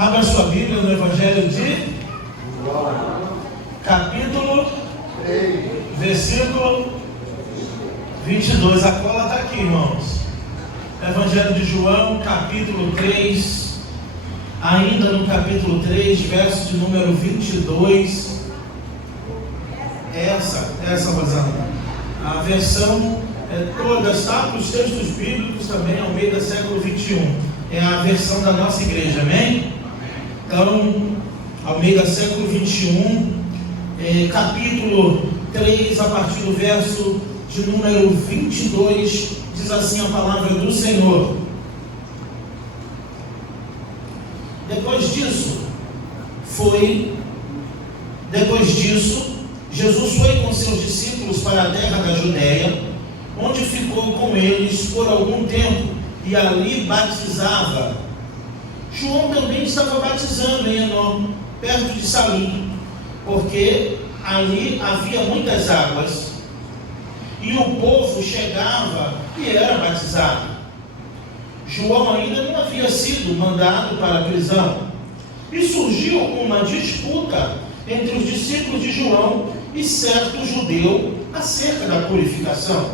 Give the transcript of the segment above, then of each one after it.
Abra sua Bíblia no Evangelho de João, capítulo 3, versículo 22. A cola está aqui, irmãos. Evangelho de João, capítulo 3, ainda no capítulo 3, verso de número 22. Essa Rosana, a versão toda está para os textos bíblicos também, ao meio do século 21. É a versão da nossa igreja, amém? Então, ao meio do século 21, capítulo 3, a partir do verso de número 22, diz assim a palavra do Senhor. Depois disso, Jesus foi com seus discípulos para a terra da Judéia, onde ficou com eles por algum tempo e ali batizava. João também estava batizando em Enó, perto de Salim, porque ali havia muitas águas, e o povo chegava e era batizado. João ainda não havia sido mandado para a prisão, e surgiu uma disputa entre os discípulos de João e certo judeu acerca da purificação.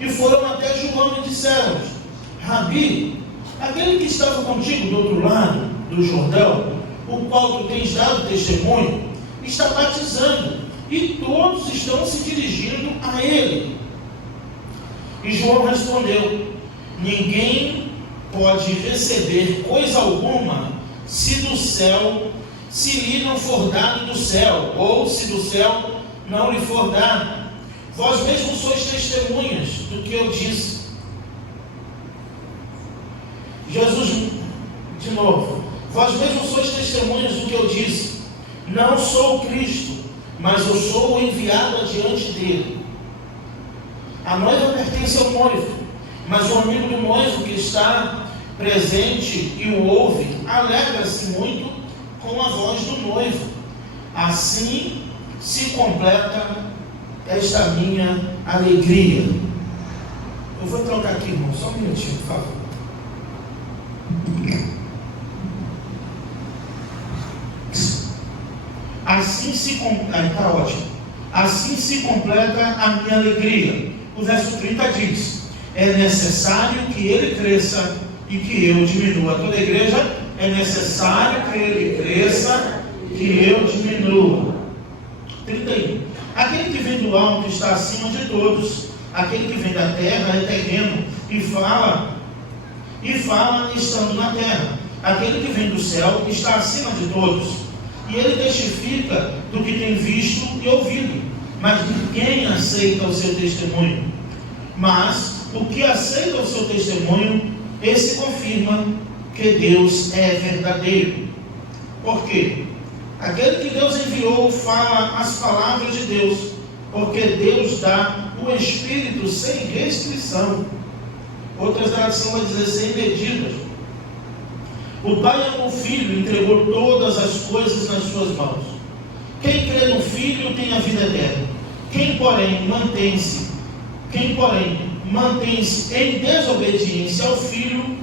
E foram até João e disseram: Rabi, aquele que estava contigo do outro lado do Jordão, o qual tu tens dado testemunho, está batizando, e todos estão se dirigindo a ele. E João respondeu: ninguém pode receber coisa alguma se lhe não for dado do céu, ou se do céu não lhe for dado. Vós mesmos sois testemunhas do que eu disse. Jesus, de novo, vós mesmos sois testemunhas do que eu disse. Não sou o Cristo, mas eu sou o enviado adiante dele. A noiva pertence ao noivo, mas o amigo do noivo que está presente e o ouve, alegra-se muito com a voz do noivo. Assim se completa esta minha alegria. Eu vou trocar aqui, irmão, só um minutinho, por favor. Assim se completa a minha alegria. O verso 30 diz: é necessário que ele cresça e que eu diminua. Toda a igreja, é necessário que ele cresça e que eu diminua. 31. Aquele que vem do alto está acima de todos. Aquele que vem da terra é terreno e fala estando na terra. Aquele que vem do céu está acima de todos, e ele testifica do que tem visto e ouvido, mas ninguém aceita o seu testemunho. Mas o que aceita o seu testemunho, esse confirma que Deus é verdadeiro. Por quê? Aquele que Deus enviou fala as palavras de Deus, porque Deus dá o Espírito sem restrição. Outra tradução vai dizer sem medidas. O Pai amou o Filho, entregou todas as coisas nas suas mãos. Quem crê no Filho tem a vida eterna. Quem porém mantém-se em desobediência ao Filho,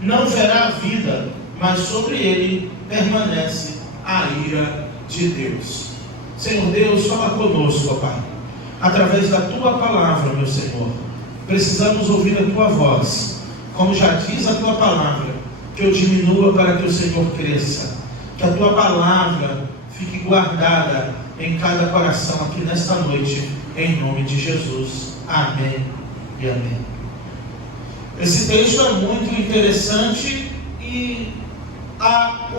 não verá a vida, mas sobre ele permanece a ira de Deus. Senhor Deus, fala conosco, ó Pai, através da Tua palavra, meu Senhor. Precisamos ouvir a Tua voz, como já diz a Tua palavra, que eu diminua para que o Senhor cresça, que a Tua palavra fique guardada em cada coração aqui nesta noite, em nome de Jesus. Amém e amém. Esse texto é muito interessante e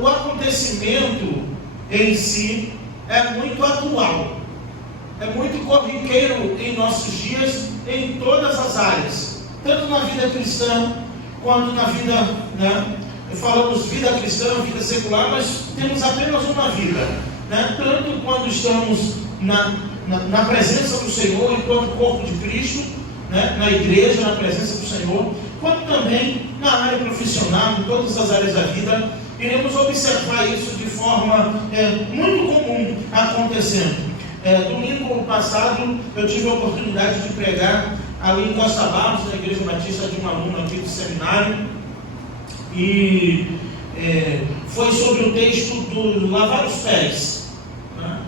o acontecimento em si é muito atual, é muito corriqueiro em nossos dias, em todas as áreas, tanto na vida cristã quanto na vida, falamos vida cristã, vida secular, mas temos apenas uma vida, tanto quando estamos na presença do Senhor, enquanto corpo de Cristo, na igreja, na presença do Senhor, quanto também na área profissional, em todas as áreas da vida. Iremos observar isso de forma muito comum acontecendo. Domingo passado eu tive a oportunidade de pregar ali em Costa Barros, na Igreja Batista de um aluno aqui do seminário, e foi sobre o texto do lavar os pés, né?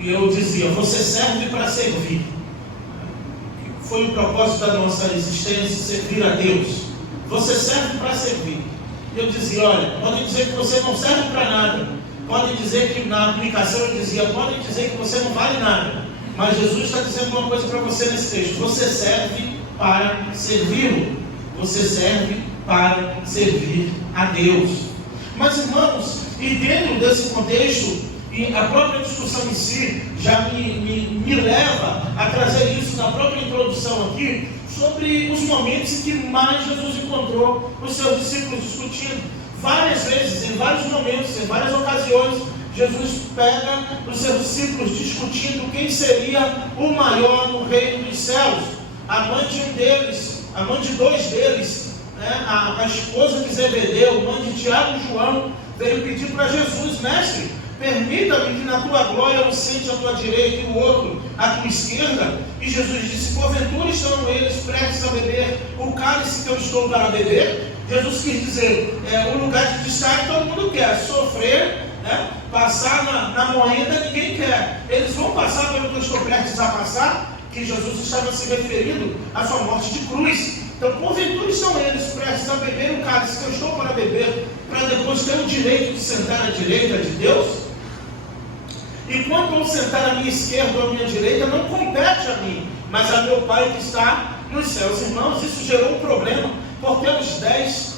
E eu dizia: você serve para servir. Foi o propósito da nossa existência, servir a Deus. Você serve para servir. E eu dizia: olha, podem dizer que você não serve para nada, podem dizer que, na aplicação eu dizia, podem dizer que você não vale nada, mas Jesus está dizendo uma coisa para você nesse texto: você serve para servi-lo. Você serve para servir a Deus. Mas, irmãos, e dentro desse contexto, e a própria discussão em si já me leva a trazer isso na própria introdução aqui, sobre os momentos em que mais Jesus encontrou os seus discípulos discutindo. Várias vezes, em vários momentos, em várias ocasiões, Jesus pega os seus discípulos discutindo quem seria o maior no reino dos céus. A mãe de um deles, a mãe de dois deles, né, a esposa de Zebedeu, mãe de Tiago e João, veio pedir para Jesus: mestre, permita-me que na tua glória eu sente a tua direita e o outro à tua esquerda. E Jesus disse: porventura estão eles prestes a beber o cálice que eu estou para beber? Jesus quis dizer, o lugar de destaque todo mundo quer, sofrer, né, passar na moeda ninguém quer. Eles vão passar pelo que eu estou prestes a passar, que Jesus estava se referindo à sua morte de cruz. Então, porventura estão eles prestes a beber o cálice que eu estou para beber, para depois ter o direito de sentar à direita de Deus? E quanto ao sentar à minha esquerda ou à minha direita, não compete a mim, mas a meu Pai que está nos céus. Irmãos, isso gerou um problema, porque os 10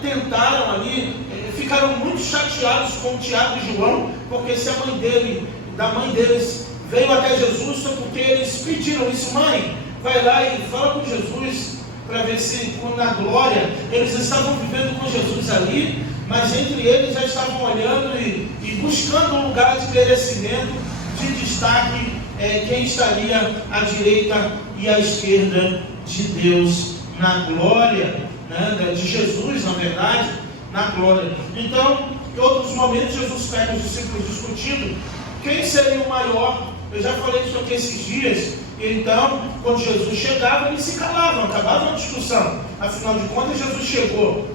tentaram ali, ficaram muito chateados com Tiago e João, porque se a mãe da mãe deles veio até Jesus, foi porque eles pediram isso: mãe, vai lá e fala com Jesus, para ver se na glória eles estavam vivendo com Jesus ali, mas entre eles já estavam olhando e buscando um lugar de merecimento, de destaque, quem estaria à direita e à esquerda de Deus na glória, né, de Jesus, na verdade, na glória. Então, em outros momentos, Jesus pega os discípulos discutindo quem seria o maior. Eu já falei isso aqui esses dias. Então, quando Jesus chegava, eles se calavam, acabava a discussão. Afinal de contas, Jesus chegou.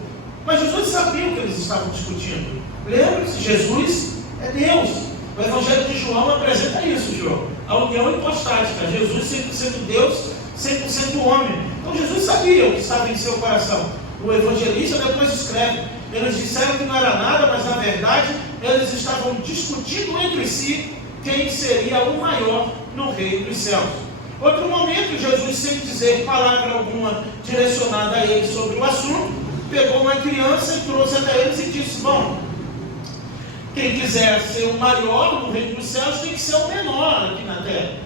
Mas Jesus sabia o que eles estavam discutindo. Lembre-se, Jesus é Deus. O Evangelho de João apresenta isso, João. A união hipostática. Jesus 100% Deus, 100% homem. Então Jesus sabia o que estava em seu coração. O evangelista depois escreve: eles disseram que não era nada, mas na verdade eles estavam discutindo entre si quem seria o maior no reino dos céus. Outro momento, Jesus, sem dizer palavra alguma direcionada a eles sobre o assunto, pegou uma criança e trouxe até eles e disse: bom, quem quiser ser o maior no reino dos céus tem que ser o menor aqui na terra.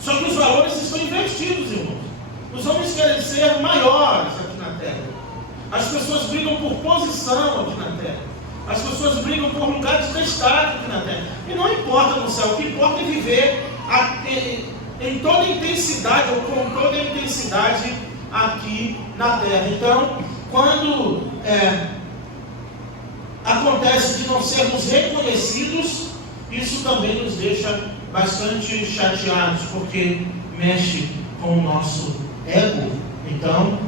Só que os valores estão invertidos, irmãos. Os homens querem ser maiores aqui na terra. As pessoas brigam por posição aqui na terra. As pessoas brigam por lugar de destaque aqui na terra. E não importa no céu, o que importa é viver em toda intensidade, ou com toda a intensidade aqui na terra. Então, quando acontece de não sermos reconhecidos, isso também nos deixa bastante chateados, porque mexe com o nosso ego. Então,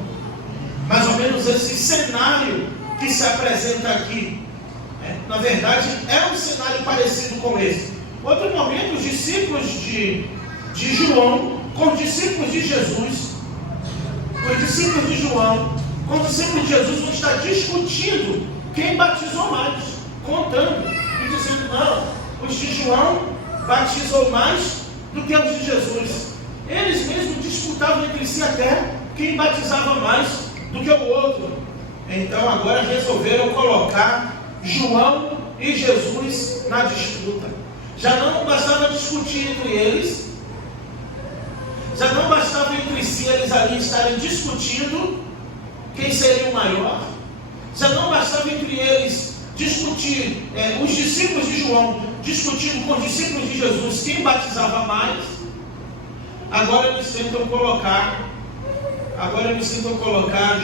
mais ou menos esse cenário que se apresenta aqui, na verdade, é um cenário parecido com esse. Outro momento, os discípulos de João com os discípulos de Jesus, os discípulos de João com os discípulos de Jesus vão estar discutindo quem batizou mais, contando e dizendo: não, os de João batizou mais do que os de Jesus. Eles mesmos disputavam entre si até quem batizava mais do que o outro. Então agora resolveram colocar João e Jesus na disputa. Já não bastava discutir entre eles, já não bastava entre si eles ali estarem discutindo quem seria o maior, já não bastava entre eles discutir, os discípulos de João discutindo com os discípulos de Jesus quem batizava mais. Agora eles tentam colocar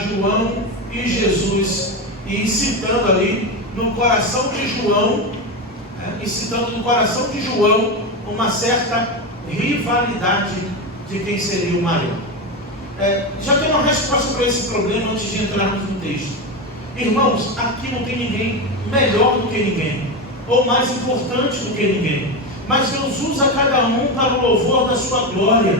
João e Jesus, e citando ali no coração de João, uma certa rivalidade de quem seria o maior. Já tem uma resposta para esse problema antes de entrarmos no texto. Irmãos, aqui não tem ninguém melhor do que ninguém, ou mais importante do que ninguém, mas Deus usa cada um para o louvor da sua glória.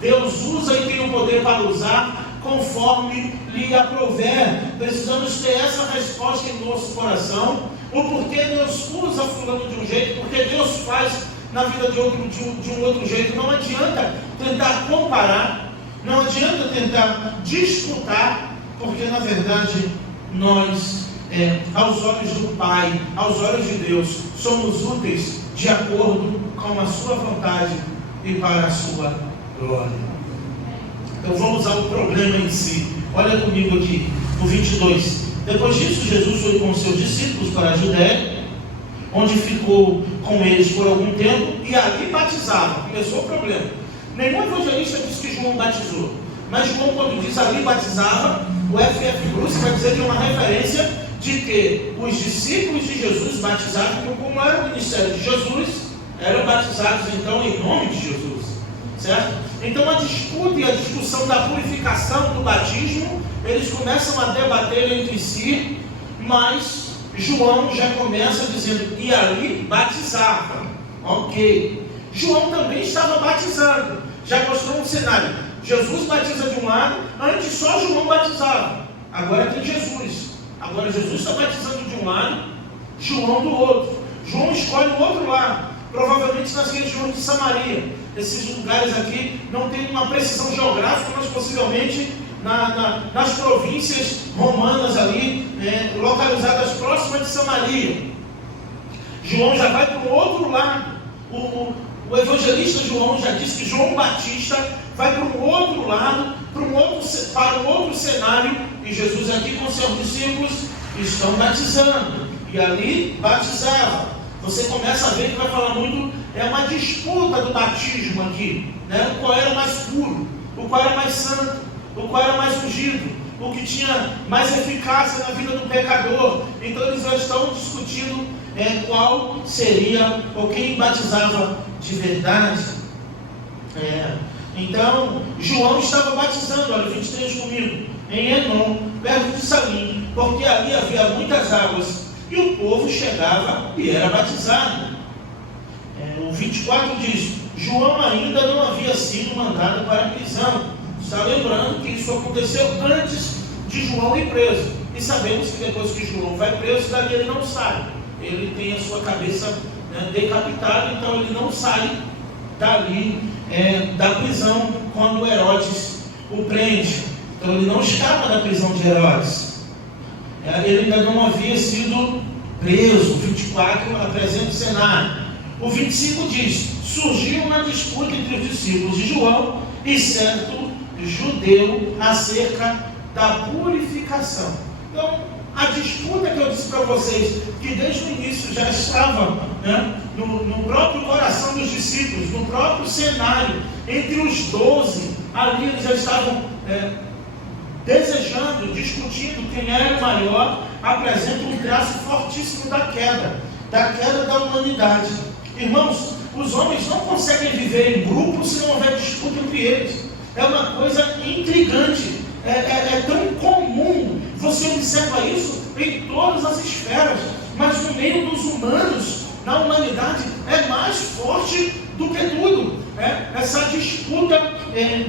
Deus usa e tem o poder para usar conforme lhe aprouver. Precisamos ter essa resposta em nosso coração, o porquê Deus usa fulano de um jeito, porque Deus faz na vida de um outro jeito. Não adianta tentar comparar, não adianta tentar disputar, porque na verdade nós, aos olhos do Pai, aos olhos de Deus, somos úteis de acordo com a sua vontade e para a sua glória. Então vamos ao problema em si. Olha comigo aqui, no 22. Depois disso, Jesus foi com seus discípulos para a Judéia, onde ficou com eles por algum tempo, e ali batizava. Começou o problema. Nenhum evangelista diz que João batizou, mas João, quando diz ali batizava, o F.F. Bruce vai dizer que é uma referência de que os discípulos de Jesus batizavam, como era o ministério de Jesus, eram batizados então em nome de Jesus, certo? Então a disputa e a discussão da purificação do batismo, eles começam a debater entre si, mas João já começa dizendo, e ali batizava. Ok. João também estava batizando, já mostrou um cenário. Jesus batiza de um lado, antes só João batizava, agora tem Jesus. Agora Jesus está batizando de um lado, João do outro. João escolhe o outro lado, provavelmente nas regiões de Samaria. Esses lugares aqui não tem uma precisão geográfica, mas possivelmente nas províncias romanas ali, localizadas próximas de Samaria. João já vai para o outro lado. O evangelista João já disse que João Batista vai para um outro lado, para um outro cenário, e Jesus aqui com seus discípulos estão batizando, e ali batizava. Você começa a ver que vai falar muito, é uma disputa do batismo aqui, né? O qual era mais puro, o qual era mais santo, o qual era mais ungido, o que tinha mais eficácia na vida do pecador. Então eles já estão discutindo qual seria, ou quem batizava de verdade. Então João estava batizando, olha, 23 comigo, em Enom, perto de Salim, porque ali havia muitas águas, e o povo chegava e era batizado. O 24 diz, João ainda não havia sido mandado para a prisão. Está lembrando que isso aconteceu antes de João ir preso, e sabemos que depois que João vai preso, dali ele não sai. Ele tem a sua cabeça decapitada, então ele não sai dali da prisão quando Herodes o prende. Então ele não escapa da prisão de Herodes. Ele ainda não havia sido preso. O 24 apresenta o cenário. O 25 diz, surgiu uma disputa entre os discípulos de João e certo judeu acerca da purificação. Então, a disputa que eu disse para vocês, que desde o início já estava no próprio coração dos discípulos, no próprio cenário, entre os 12, ali eles já estavam desejando, discutindo quem era o maior, apresenta um traço fortíssimo da queda da humanidade. Irmãos, os homens não conseguem viver em grupo se não houver disputa entre eles. É uma coisa intrigante, é tão comum, você observa isso em todas as esferas, mas no meio dos humanos, na humanidade, é mais forte do que tudo. Essa disputa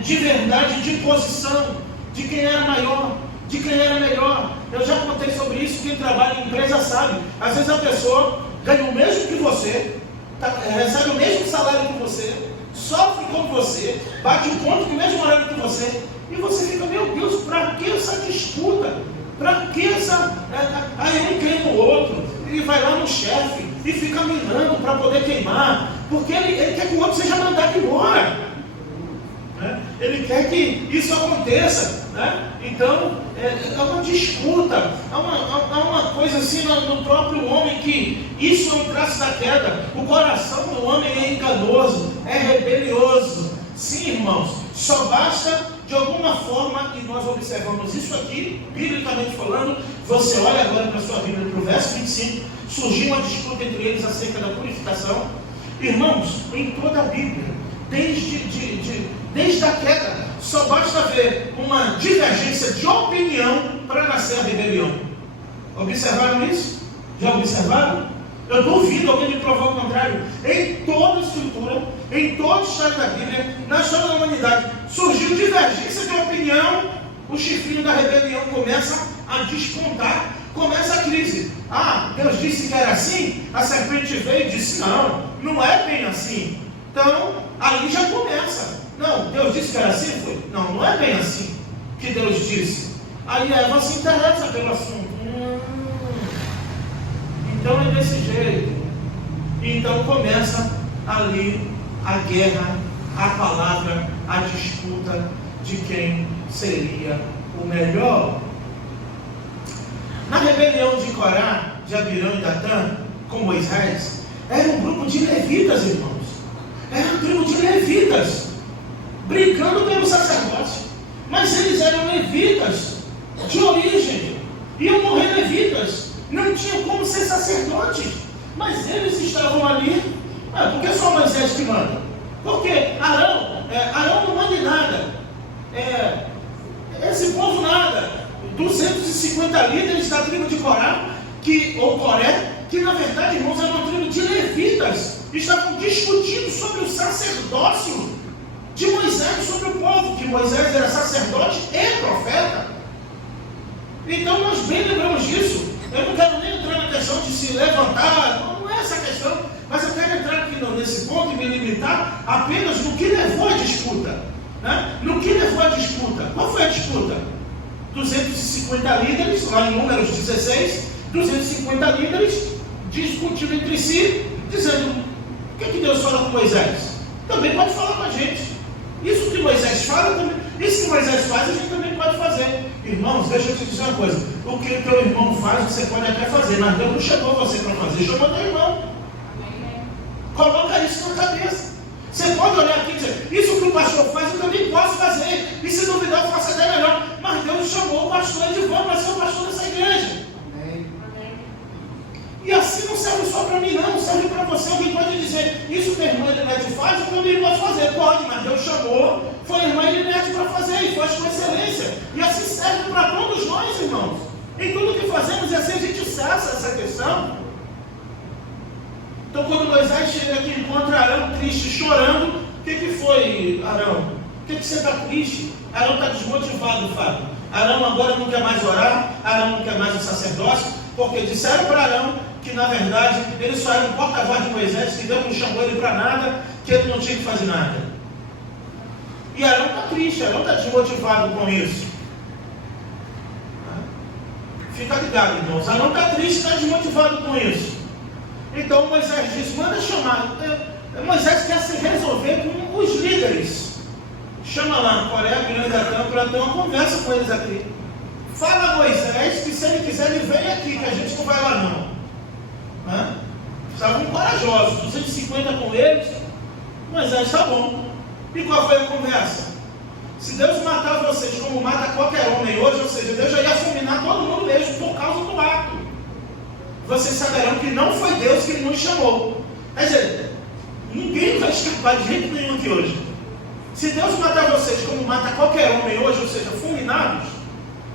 de verdade, de posição, de quem era maior, de quem era melhor. Eu já contei sobre isso, quem trabalha em empresa sabe. Às vezes a pessoa ganha o mesmo que você, recebe o mesmo salário que você, sofre como você, bate um ponto no mesmo horário que você, e você fica, meu Deus, para que essa disputa? Para que essa... Aí um queima o outro, ele vai lá no chefe e fica minando para poder queimar, porque ele quer que o outro seja mandado embora. Ele quer que isso aconteça, Então é uma disputa, há uma coisa assim no próprio homem, que isso é um traço da queda. O coração do homem é enganoso, é rebelioso. Sim, irmãos, só basta de alguma forma, e nós observamos isso aqui, biblicamente falando. Você olha agora para a sua Bíblia, para o verso 25, surgiu uma disputa entre eles acerca da purificação. Irmãos, em toda a Bíblia, desde a queda, só basta ver uma divergência de opinião para nascer a rebelião. Observaram isso? Já observaram? Eu duvido alguém me provar o contrário. Em toda a escritura, em toda a história da Bíblia, na história da humanidade, surgiu divergência de opinião, o chifrinho da rebelião começa a despontar, começa a crise. Ah, Deus disse que era assim, a serpente veio e disse, não, não é bem assim. Então, aí já começa. Não, Deus disse que era assim, foi? Não, não é bem assim que Deus disse. Aí Eva se interessa pelo assunto. Então é desse jeito. Então começa ali a guerra, a palavra, a disputa de quem seria o melhor. Na rebelião de Corá, de Abirão e Datã, com Moisés, era um grupo de levitas, irmãos. Era um grupo de levitas, brincando pelo sacerdócio. Mas eles eram levitas de origem, iam morrer levitas, não tinham como ser sacerdotes, mas eles estavam ali. Porque só Moisés que manda? Porque Arão não manda em nada, esse povo nada. 250 líderes da tribo de Corá, ou Coré, que na verdade, irmãos, era uma tribo de levitas, estavam discutindo sobre o sacerdócio de Moisés, sobre o povo, que Moisés era sacerdote e profeta. Então nós bem lembramos disso. Eu não quero nem entrar na questão de se levantar, não é essa a questão, mas eu quero entrar aqui nesse ponto e me limitar apenas no que levou a disputa, né? No que levou a disputa. Qual foi a disputa? 250 líderes, lá em Números 16, 250 líderes discutindo entre si, dizendo: o que Deus fala com Moisés? Também pode falar com a gente. Isso que Moisés fala, isso que Moisés faz, a gente também pode fazer. Irmãos, deixa eu te dizer uma coisa: o que o teu irmão faz, você pode até fazer, mas Deus não chamou você para fazer, chamou teu irmão. Coloca isso na cabeça. Você pode olhar aqui e dizer: isso que o pastor faz, eu também posso fazer, e se duvidar, eu faço até melhor. Mas Deus chamou o pastor Edivan para ser o pastor dessa igreja. E assim não serve só para mim, não, serve para você. Alguém pode dizer: isso que a irmã Elinete faz, eu também posso fazer. Pode, mas Deus chamou, foi a irmã Elinete para fazer, e faz com excelência. E assim serve para todos nós, irmãos. Em tudo que fazemos, e assim a gente cessa essa questão. Então, quando Moisés chega aqui e encontra Arão triste, chorando, o que foi, Arão? Por que você está triste? Arão está desmotivado, Fábio. Arão agora não quer mais orar, Arão não quer mais o sacerdócio, porque disseram para Arão que na verdade ele só era um porta-voz de Moisés, que Deus não chamou ele para nada, que ele não tinha que fazer nada. E Arão está triste, Arão está desmotivado com isso. Fica ligado, irmãos. Arão está triste, está desmotivado com isso. Então Moisés diz: manda chamar. Moisés quer se resolver com os líderes. Chama lá Coré, Abirão e Datã para ter uma conversa com eles aqui. Fala a Moisés que se ele quiser ele vem aqui, que a gente não vai lá não. Estavam corajosos, 250 com eles. Moisés: está bom. E qual foi a conversa? Se Deus matar vocês como mata qualquer homem hoje, ou seja, Deus já ia fulminar todo mundo mesmo por causa do ato, vocês saberão que não foi Deus que nos chamou. Quer dizer, ninguém vai escapar de jeito nenhum aqui hoje. Se Deus matar vocês como mata qualquer homem hoje, ou seja, fulminados,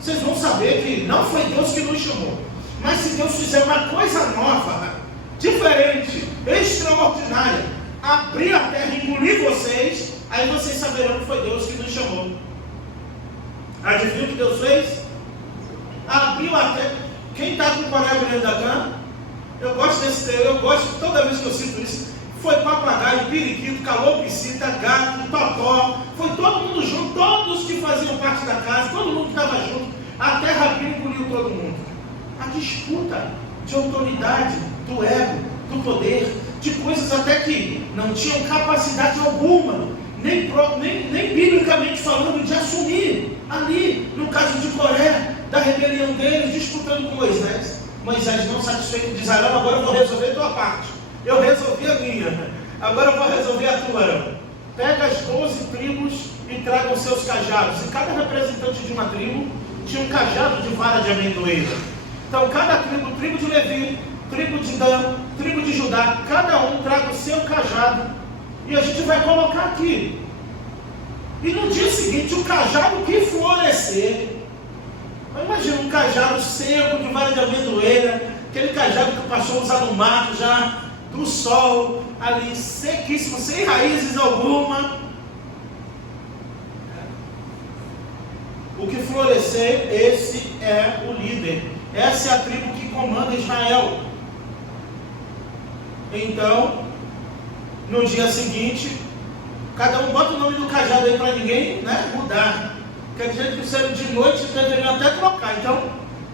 vocês vão saber que não foi Deus que nos chamou. Mas se Deus fizer uma coisa nova, diferente, extraordinária, abrir a terra e engolir vocês, aí vocês saberão que foi Deus que nos chamou. Adivinha o que Deus fez? Abriu a terra. Quem está com o Coré, Abirão e Datã? Eu gosto desse texto, eu gosto, toda vez que eu cito isso. Foi papagaio, periquito, calopsita, gato, totó, foi todo mundo junto, todos que faziam parte da casa, todo mundo que estava junto, a terra abriu e engoliu todo mundo. A disputa de autoridade, do ego, do poder, de coisas até que não tinham capacidade alguma, nem biblicamente falando, de assumir ali, no caso de Coré, da rebelião deles, disputando com Moisés. Moisés, não satisfeito, diz: Arão, agora eu vou resolver a tua parte. Eu resolvi a minha, agora eu vou resolver a tua, Arão. Pega as 12 tribos e traga os seus cajados. E cada representante de uma tribo tinha um cajado de vara de amendoeira. Então cada tribo de Levi, tribo de Dan, tribo de Judá, cada um traga o seu cajado. E a gente vai colocar aqui. E no dia seguinte, o cajado que florescer, Mas imagina um cajado seco de vara de amendoeira, aquele cajado que o pastor usa no mato já, do sol, ali sequíssimo, sem raízes alguma. O que florescer, esse é o líder. Essa é a tribo que comanda Israel. Então, no dia seguinte, cada um bota o nome do cajado aí para ninguém, né, mudar. Quer dizer que o céu de noite deveriam até trocar. Então,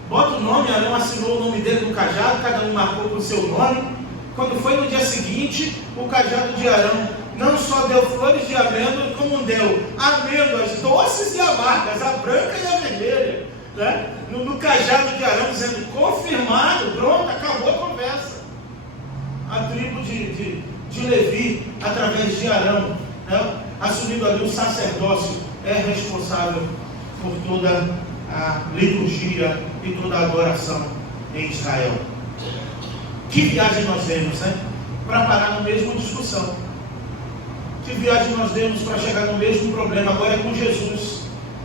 bota o nome, Arão assinou o nome dele no cajado, cada um marcou com o seu nome. Quando foi no dia seguinte, o cajado de Arão não só deu flores de amêndoa, como deu amêndoas doces e amargas, a branca e a vermelha, né? No cajado de Arão, dizendo, confirmado, pronto, acabou a conversa. A tribo de Levi, através de Arão, né, assumindo ali o sacerdócio, é responsável por toda a liturgia e toda a adoração em Israel. Que viagem nós demos, né? Para parar na mesma discussão. Que viagem nós demos para chegar no mesmo problema? Agora é com Jesus.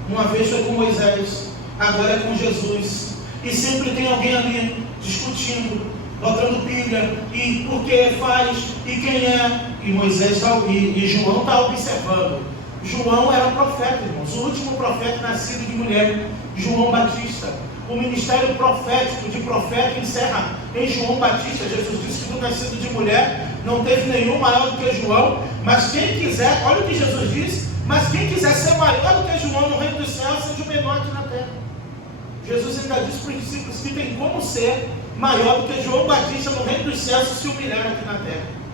Uma vez foi com Moisés, agora é com Jesus. E sempre tem alguém ali discutindo, botando pilha, e por que faz, e quem é. E Moisés e João está observando. João era profeta, irmãos, o último profeta nascido de mulher, João Batista. O ministério profético de profeta encerra em João Batista. Jesus disse que do nascido de mulher não teve nenhum maior do que João, mas quem quiser, olha o que Jesus disse, mas quem quiser ser maior do que João no reino dos céus, seja o menor aqui na terra. Jesus ainda disse para os discípulos que tem como ser maior do que João Batista no reino dos céus se humilhar aqui na terra.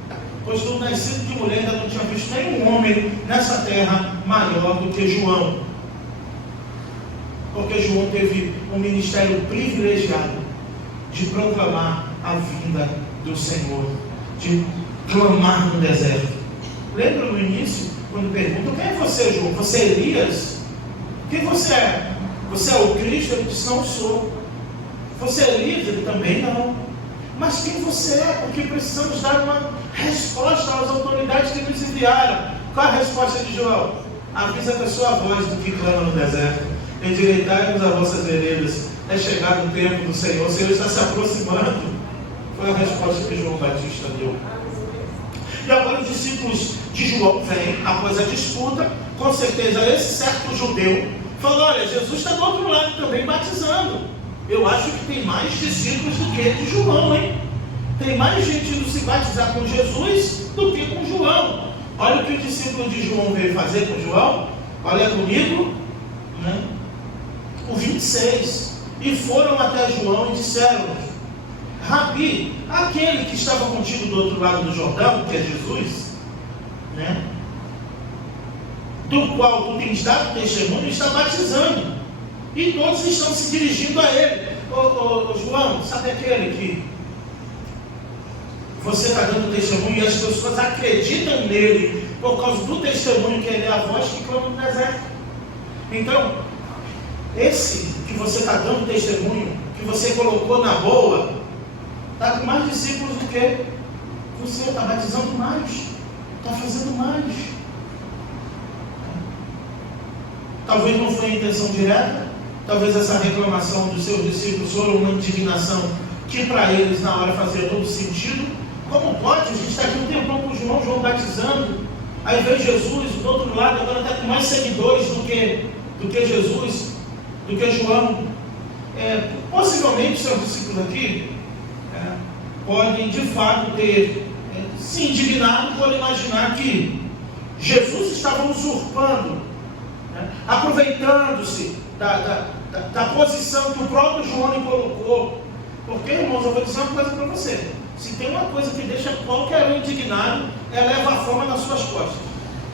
Pois do nascido de mulher ainda não tinha visto nenhum homem nessa terra maior do que João. Porque João teve um ministério privilegiado de proclamar a vinda do Senhor, de clamar no deserto. Lembra no início, quando perguntam, quem é você, João? Você é Elias? Quem você é? Você é o Cristo? Ele disse, não sou. Você é Elias? Ele também não. Mas quem você é? Porque precisamos dar uma resposta às autoridades que nos enviaram. Qual a resposta de João? Avisa com a sua voz do que clama no deserto. Endireitai-vos as vossas veredas, é chegado o tempo do Senhor, o Senhor está se aproximando. Foi a resposta que João Batista deu. E agora os discípulos de João vêm, após a disputa, com certeza esse certo judeu falou, olha, Jesus está do outro lado também batizando. Eu acho que tem mais discípulos do que de João, hein? Tem mais gente indo se batizar com Jesus do que com João. Olha o que o discípulo de João veio fazer com João. Olha comigo, né? O 26, e foram até João e disseram, Rabi, aquele que estava contigo do outro lado do Jordão, que é Jesus, né, do qual tu tens dado testemunho, está batizando, e todos estão se dirigindo a ele. Ô João, sabe aquele que você está dando testemunho e as pessoas acreditam nele por causa do testemunho que ele é a voz que clama no deserto? Então, esse que você está dando testemunho, que você colocou na boa, está com mais discípulos do que você, está batizando mais, está fazendo mais. Talvez não foi a intenção direta, talvez essa reclamação dos seus discípulos foi uma indignação que para eles na hora fazia todo sentido. Como pode? A gente está aqui um tempão com João batizando, aí vem Jesus do outro lado, agora está com mais seguidores do que Jesus, do que João. Possivelmente seus discípulos aqui podem de fato ter se indignado por imaginar que Jesus estava usurpando, aproveitando-se da posição que o próprio João lhe colocou. Porque, irmãos, eu vou dizer uma coisa para você: se tem uma coisa que deixa qualquer um indignado, é levar fama nas suas costas,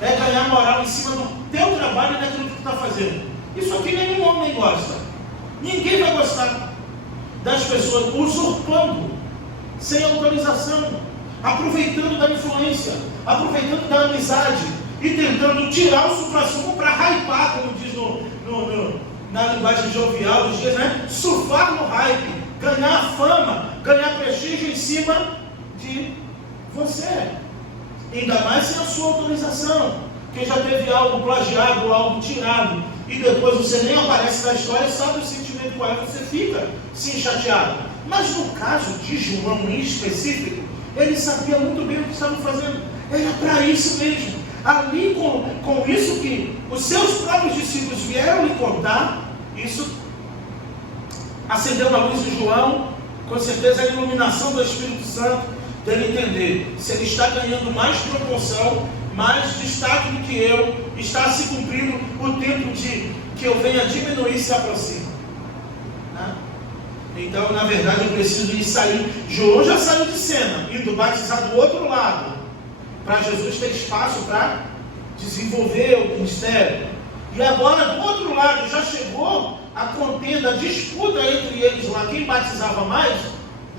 é ganhar moral em cima do teu trabalho e daquilo que tu está fazendo. Isso aqui nenhum homem gosta. Ninguém vai gostar das pessoas usurpando, sem autorização, aproveitando da influência, aproveitando da amizade e tentando tirar o supra-sumo para hypar, como diz na linguagem jovial dos dias, né? Surfar no hype, ganhar fama, ganhar prestígio em cima de você, ainda mais sem a sua autorização. Quem já teve algo plagiado, algo tirado, e depois você nem aparece na história, sabe o sentimento jeito qual é, você fica sim chateado. Mas no caso de João em específico, ele sabia muito bem o que estava fazendo. Era para isso mesmo. Ali com isso que os seus próprios discípulos vieram lhe contar, isso acendeu a luz de João, com certeza a iluminação do Espírito Santo, dele entender se ele está ganhando mais proporção, mais destaque do que eu, está se cumprindo o tempo de que eu venha diminuir se aproxima. Né? Então, na verdade, eu preciso ir sair. João já saiu de cena, indo batizar do outro lado, para Jesus ter espaço para desenvolver o ministério. E agora, do outro lado, já chegou a contenda, a disputa entre eles lá, quem batizava mais.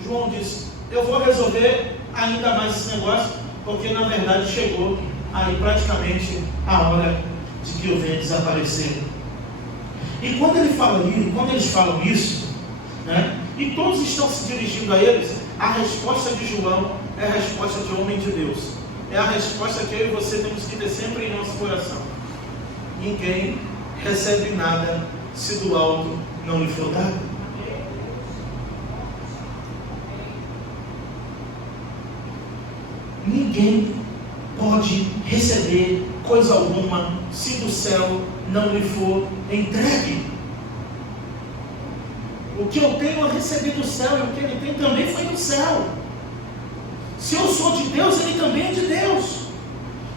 João disse, eu vou resolver ainda mais esse negócio, porque na verdade chegou aí praticamente a hora de que eu venha desaparecer. E quando ele fala isso, quando eles falam isso, né, e todos estão se dirigindo a eles, a resposta de João é a resposta de homem de Deus. É a resposta que eu e você temos que ter sempre em nosso coração. Ninguém recebe nada se do alto não lhe for dado. Ninguém pode receber coisa alguma se do céu não lhe for entregue. O que eu tenho eu recebi do céu, e o que ele tem também foi do céu. Se eu sou de Deus, ele também é de Deus.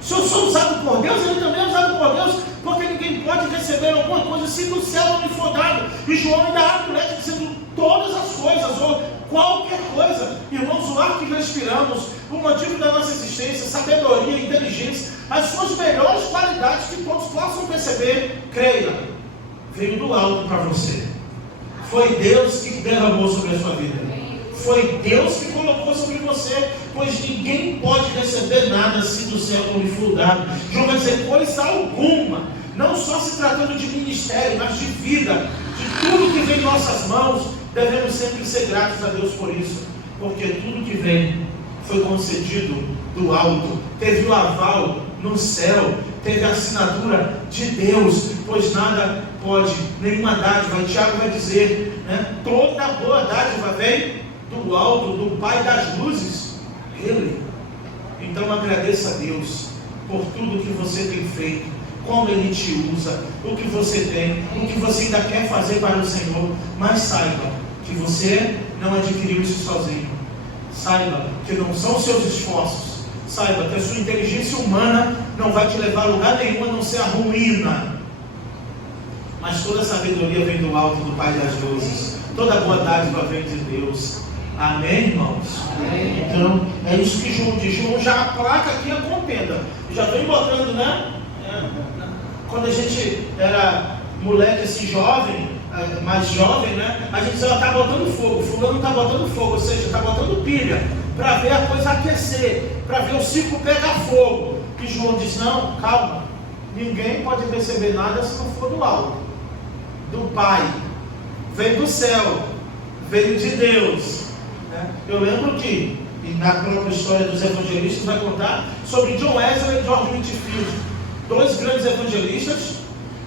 Se eu sou usado por Deus, ele também é usado por Deus, porque ninguém pode receber alguma coisa se do céu não lhe for dado. E João ainda abre o leque dizendo todas as coisas, ou qualquer coisa. Irmãos, o ar que respiramos, o motivo da nossa existência, sabedoria, inteligência, as suas melhores qualidades que todos possam perceber, creia, veio do alto para você. Foi Deus que derramou sobre a sua vida. Foi Deus que colocou sobre você, pois ninguém pode receber nada se do céu não lhe for dado. João vai dizer coisa alguma, não só se tratando de ministério, mas de vida, de tudo que vem em nossas mãos. Devemos sempre ser gratos a Deus por isso, porque tudo que vem foi concedido do alto, teve o aval no céu, teve a assinatura de Deus, pois nada pode, nenhuma dádiva, Tiago vai dizer, né? Toda boa dádiva vem do alto, do Pai das luzes, Ele. Então agradeça a Deus por tudo que você tem feito, como Ele te usa, o que você tem, o que você ainda quer fazer para o Senhor. Mas saiba que você não adquiriu isso sozinho. Saiba que não são os seus esforços. Saiba que a sua inteligência humana não vai te levar a lugar nenhum a não ser a ruína. Mas toda a sabedoria vem do alto, do Pai das luzes. Toda a boa dádiva vem de Deus. Amém, irmãos? Amém. Então, é isso que João diz. João já aplaca aqui a contenda. Já vem botando, né? Quando a gente era moleque assim, jovem, mais jovem, né? A gente só está botando fogo. Fulano está botando fogo, ou seja, está botando pilha, para ver a coisa aquecer, para ver o circo pegar fogo. E João diz, não, calma. Ninguém pode receber nada se não for do alto, do Pai. Vem do céu, veio de Deus. Eu lembro que, na própria história dos evangelistas, vai contar sobre John Wesley e George Whitefield, dois grandes evangelistas,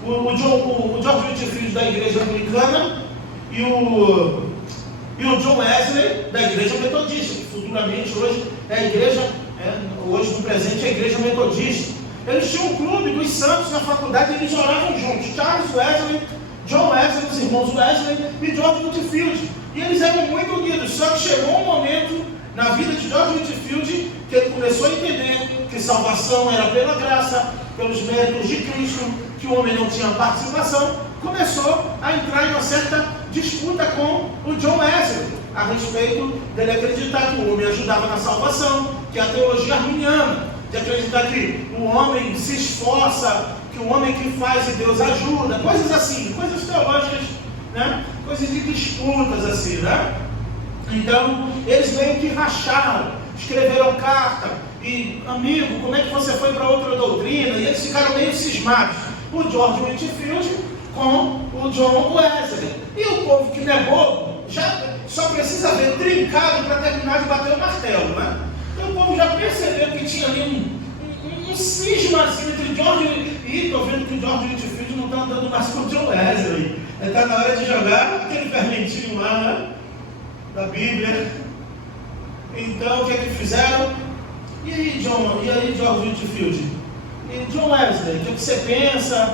o George Whitefield da igreja anglicana e o John Wesley da igreja metodista, que futuramente hoje é a igreja, hoje no presente é a igreja metodista. Eles tinham um clube dos santos na faculdade e eles oravam juntos, Charles Wesley, John Wesley, os irmãos Wesley e George Whitefield. E eles eram muito unidos, só que chegou um momento na vida de George Whitefield que ele começou a entender que salvação era pela graça, pelos méritos de Cristo, que o homem não tinha participação. Começou a entrar em uma certa disputa com o John Wesley a respeito dele acreditar que o homem ajudava na salvação, que a teologia arminiana, de acreditar que o homem se esforça, que o homem que faz e Deus ajuda, coisas assim, coisas teológicas, né? Coisas de disputas assim, né? Então, eles meio que racharam, escreveram carta, e amigo, como é que você foi para outra doutrina? E eles ficaram meio cismados, o George Whitefield com o John Wesley. E o povo que não é bobo, já só precisa ver trincado para terminar de bater o martelo, né? Então o povo já percebeu que tinha ali um cisma assim entre George, e estou vendo que o George Whitefield não está andando mais com o John Wesley. Está na hora de jogar aquele fermentinho lá, né? Da Bíblia. Então, o que é que fizeram? E aí, John? E aí, George Whitefield? E John Wesley, o que é que você pensa?